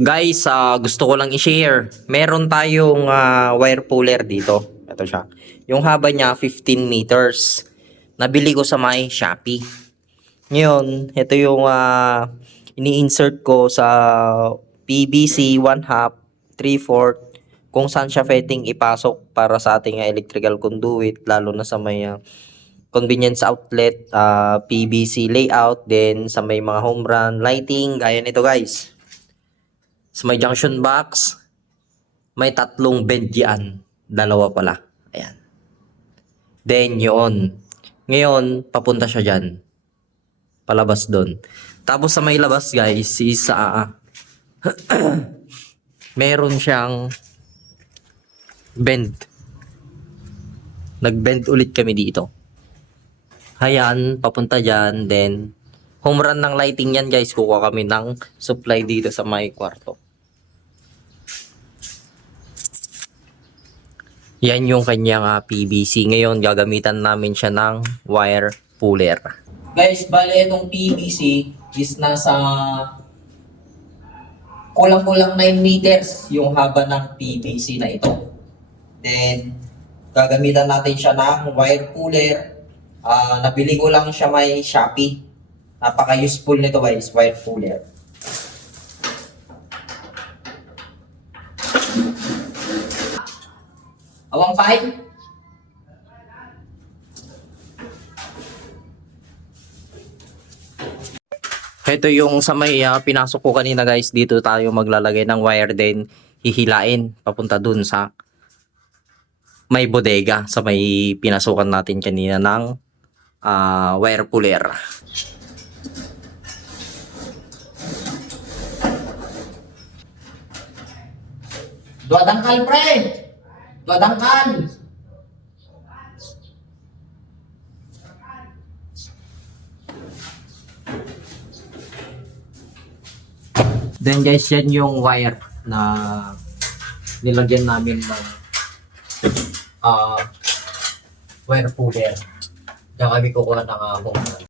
Guys, gusto ko lang i-share. Meron tayong wire puller dito. Ito siya. Yung haba niya 15 meters. Nabili ko sa may Shopee. Ngayon, ito yung ini-insert ko sa PVC 1/2, 3/4 kung saan siya pwedeng ipasok para sa ating electrical conduit, lalo na sa may convenience outlet, PVC layout, then sa may mga home run lighting, gaya nito guys. Sa may junction box, may tatlong bend yan. Dalawa pala. Ayan. Then yun. Ngayon, papunta siya dyan. Palabas doon. Tapos sa may labas guys, is meron siyang bend. Nag-bend ulit kami dito. Ayan, papunta dyan. Then, home run ng lighting yan guys. Kukuha kami ng supply dito sa may kwarto. Yan yung kanyang PVC. Ngayon, gagamitan namin siya ng wire puller. Guys, bale itong PVC is nasa kulang-kulang 9 meters yung haba ng PVC na ito. Then, gagamitan natin siya ng wire puller. Nabili ko lang siya may Shopee. Napaka-useful nito guys, wire puller. Awang 5? Ito yung sa may pinasok ko kanina guys. Dito tayo maglalagay ng wire, then hihilain papunta dun sa may bodega, sa may pinasukan natin kanina ng wire puller. Dua dangkal pre! Dua dangkal! Then guys, yan yung wire na nilagyan namin ng wire puller. Diyan kami kukuha ng home run.